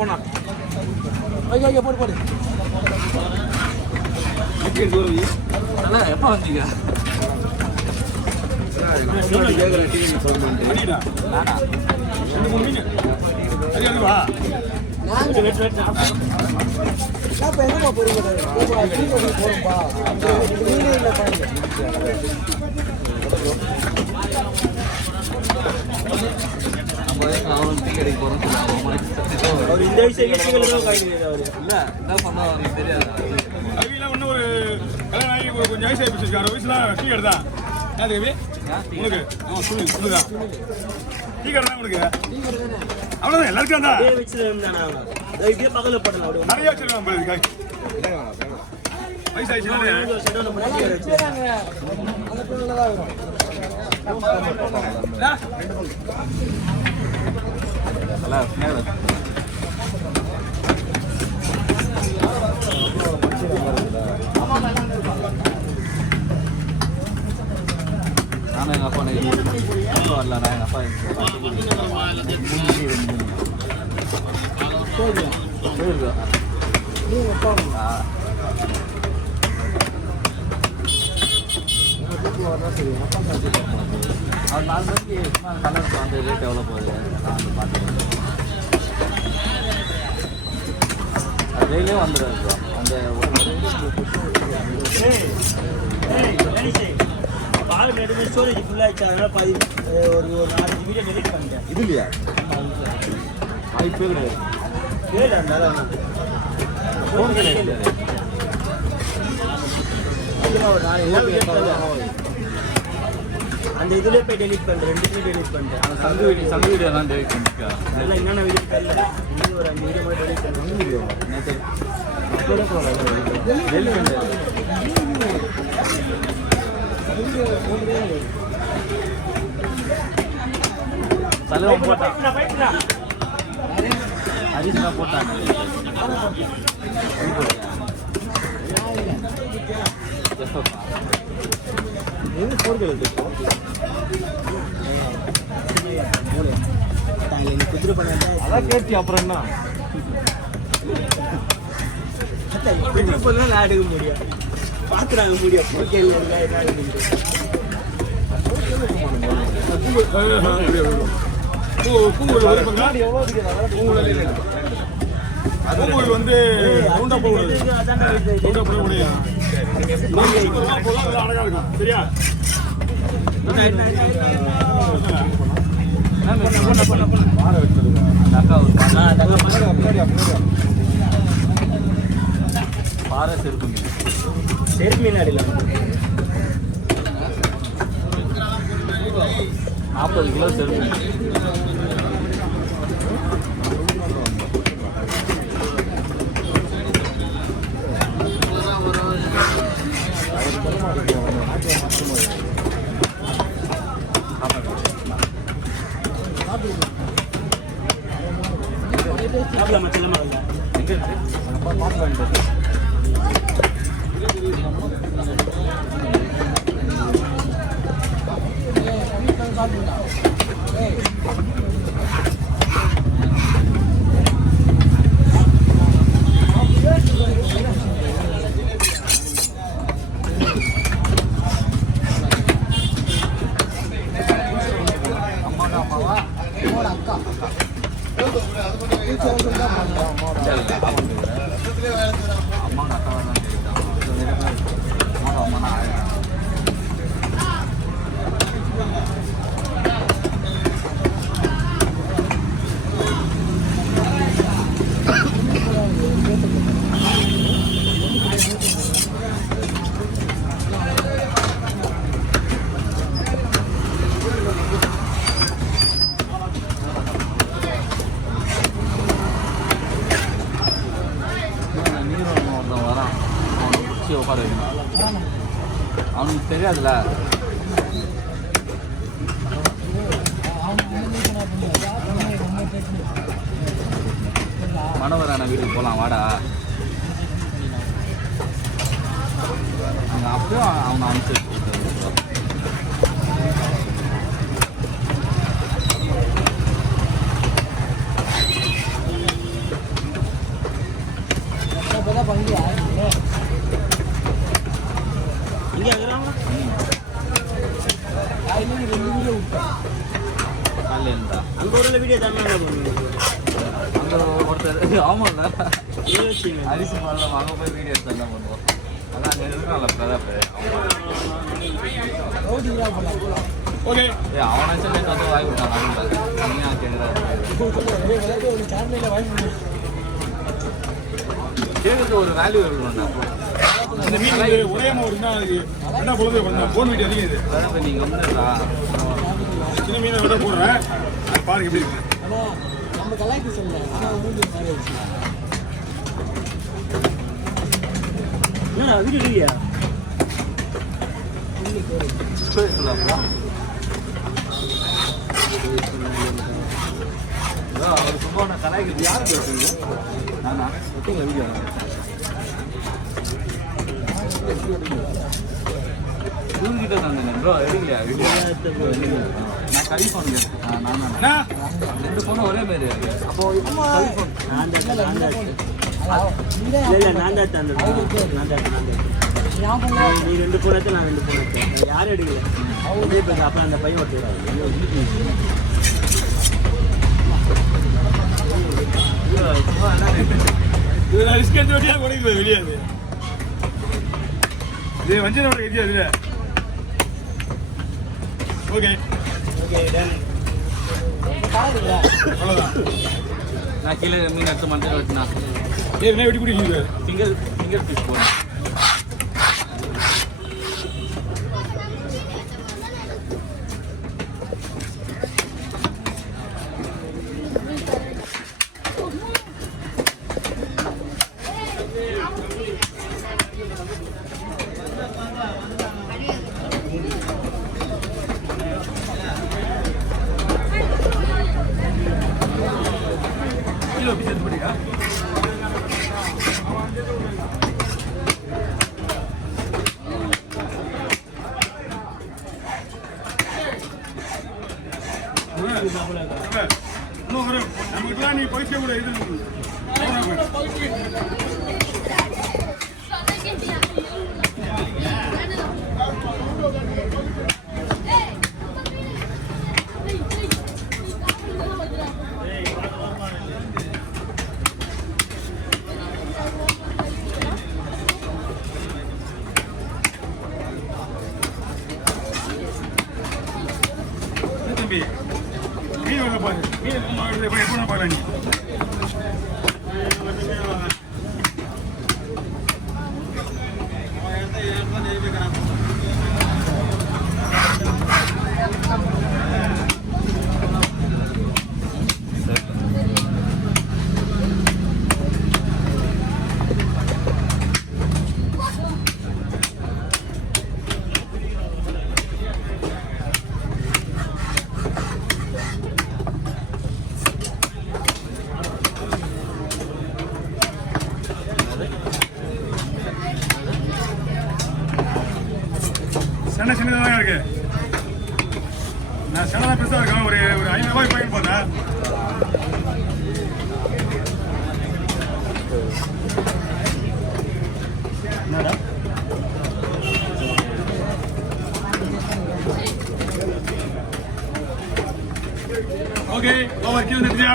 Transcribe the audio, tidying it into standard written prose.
போனா ஐயா போடு போடு. அண்ணா எப்போ வந்தீங்க? எங்கப்பா போறீங்க? போறோம்பா. மீனே இல்லை பாருங்க. இந்த என்ன பண்ண தெரியாது. ஒன்னும் ஒரு கல்யாணம் ஆகி கொஞ்சம் வயசு ஆயிடுச்சு. 6 வயசுல டீ கடை தான். உனக்கு சொல்லுதான் டீ கடை தான் உனக்கு. அவ்வளோதான் எல்லாருக்கும் தான் பக்கத்தில் போட்டலாம். நிறைய வச்சிருக்காங்க வயசு ஆயிடுச்சு. நானும் எங்கள் அப்பா வரல. நான் எங்கள் அப்பா போயிருக்கோம். அவர் 4 மணிக்கு கலர் அந்த ரேட் எவ்வளோ போகுது நான் வந்து பார்த்துக்கிறேன். அது டெய்லியும் வந்துடுது. அந்த ஸ்டோரேஜ் ஃபுல்லாகிடுச்சு. அதனால் ஒரு 4 வீடியோ டெலிட் பண்ணிட்டேன். இது இல்லையா வாய்ப்பே கிடையாது. கேளு அந்த ஃபோன் கிடையாது. அந்த இதுல போய் டெலிட் பண்றேன். 2 டெலிட் பண்ணிட்டேன். சங்க வீடியோலாம் டெலிட் பண்ணிருக்கேன். அதெல்லாம் என்னென்ன வீடியோ தெரியல. இன்னும் ஒரு 5 வீடியோ மட்டும் டெலிட் பண்ணுறேன். வீடியோ நேற்று அப்லோட போகலாம். டெலிட் பண்ணுறேன். செல்வம் போட்டான். ஹரிஷ்ணா போட்டான். அதான் கேட்டி அப்புறம் என்ன எடுக்க முடியும். பாக்குறாங்க முடியும். பூங்கோல் வந்து அழகா இருக்கும். சரியா பாறை செருப்பு மீன். செருப்பு மீன் அடிக்கலாம். 40 கிலோ செருப்பு மீன். அவனுக்கு தெரியாதுல்ல. மனோகரான வீட்டுக்கு போகலாம் வாடா. அங்கே அப்பயும் அவனை அனுப்பிச்சு இங்கே இருக்கிறாங்க அங்கே ஒரு வீடியோ தானே அங்கே ஒருத்தர் ஆமாம்ல அரிசி பண்ணலாம் அங்கே போய் வீடியோ எடுத்து தான் பண்ணுவோம் அதான் அங்கே இருக்கிறான்ல பிரதாப் ஓகே அவனை சொல்லி வந்து வாங்கி விட்டான் நீயா கேட்கறது ஒரு வேல்யூ இருக்கணும்ண்ணா இந்த மீன் ஒரே ஒரு என்ன பொழுது போன் வீட்டு அதிகம் அதான் நீங்கள் வந்துடுறா சின்ன மீனை விட போடுறேன் அது பாருங்க எப்படி இருக்கு நம்ம கலாய்க்கு சொல்லலாம் வீடியோ இல்லையா அவர் சும்மா கலாய்க்கு யார் பேசுறீங்க நானா ஒட்டிங்களா வீடியோ கிட்ட வந்தேன் ப்ரோ எடுக்கலையா வீடியோ நான் கவி ஃபோன் கேட்டேன் நான் 2 ஃபோனும் ஒரே மாதிரி அப்போ கவி ஃபோன் நான் தான் நீ 2 ஃபோன் எடுத்து நான் 2 ஃபோன் எடுத்தேன் யாரும் எடுக்கல இப்போ அப்புறம் அந்த பையன் இது ரிஸ்க் எடுத்து வட்டியா கொடுக்குது வெளியே இது வஞ்சனோட கட்டியா இதுல ஓகே அவ்வளோதான் நான் கீழே மீன் எடுத்து மஞ்சள் வெட்டினா என்ன வெட்டி பிடிக்குது ஃபிங்கர் ஃபிஷ் போனேன் நமக்குலாம் நீ பைசா கூட இது தம்பி மீன் பாரு மீன் எப்போ பாரு நீ சின்னதாக இருக்கு நான் சின்னதாக பெருசாக இருக்கேன் ஒரு 500 ரூபாய் போயின்னு போனேன் ஓகே ஓவர் கீழே நிறுத்தியா